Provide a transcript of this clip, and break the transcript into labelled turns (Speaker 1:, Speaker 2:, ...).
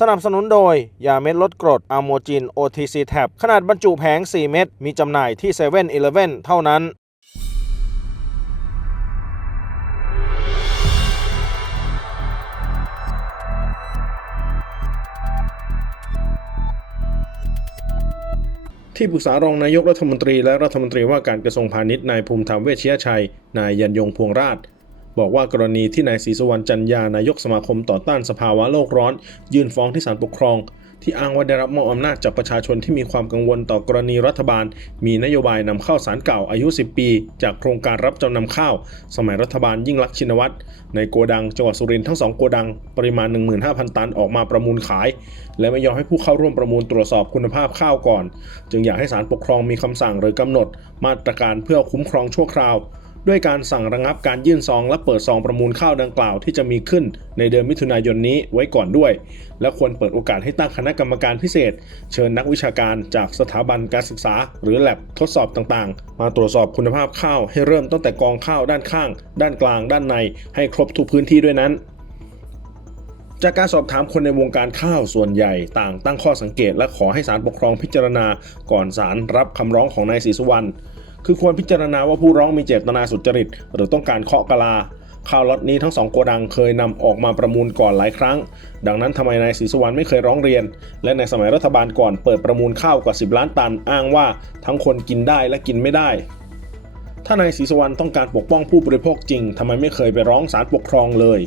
Speaker 1: สนับสนุนโดย ยาเม็ดลดกรดอะโมจิน OTC Tab ขนาดบรรจุแผง 4 เม็ด มีจำหน่ายที่7 e เ e ่ e อเท่านั้น ที่ปรึกษารองนายกรัฐมนตรีและรัฐมนตรีว่าการกระทรวงพาณิชย์นายภูมิธรรมเวชยชัย นายยันยงพวงราช บอกว่ากรณีที่นายศรีสุวรรณจันยานายกสมาคมต่อต้านสภาวะโลกร้อน ยื่นฟ้องที่ศาลปกครองที่อ้างว่าได้รับมอบอำนาจจากประชาชนที่มีความกังวลต่อกรณีรัฐบาล มีนโยบายนำเข้าสารเก่าอายุ 10 ปี จากโครงการรับจำนำข้าว สมัยรัฐบาลยิ่งลักษณ์ชินวัตรในโกดังจังหวัดสุรินทร์ทั้งสองโกดัง ปริมาณ 15,000 ตันออกมาประมูลขาย และไม่ยอมให้ผู้เข้าร่วมประมูลตรวจสอบคุณภาพข้าวก่อน จึงอยากให้ศาลปกครองมีคำสั่งหรือกำหนด มาตรการเพื่อคุ้มครองชั่วคราว ด้วยการสั่งระงับการยื่นซองและเปิดซองประมูลข้าวดังกล่าวที่จะมีขึ้นในเดือนมิถุนายนนี้ไว้ก่อนด้วย และควรเปิดโอกาสให้ตั้งคณะกรรมการพิเศษ เชิญนักวิชาการจากสถาบันการศึกษา หรือแลบทดสอบต่างๆ มาตรวจสอบคุณภาพข้าวให้เริ่มตั้งแต่กองข้าวด้านข้าง ด้านกลาง ด้านในให้ครบทุกพื้นที่ด้วยนั้นจากการสอบถามคนในวงการข้าวส่วนใหญ่ต่างตั้งข้อสังเกตและขอให้ศาลปกครองพิจารณาก่อนศาลรับคำร้องของนายศรีสุวรรณ คือควรพิจารณาว่าผู้ร้องมีเจตนาสุจริต หรือต้องการเคาะกะลา ข้าวล็อตนี้ทั้งสองโกดังเคยนำออกมาประมูลก่อนหลายครั้ง ดังนั้นทำไมนายศรีสุวรรณไม่เคยร้องเรียน และในสมัยรัฐบาลก่อนเปิดประมูลข้าวกว่า 10 ล้านตันอ้างว่าทั้งคนกินได้และกินไม่ได้ถ้านายศรีสุวรรณต้องการปกป้องผู้บริโภคจริงทำไมไม่เคยไปร้องศาลปกครองเลย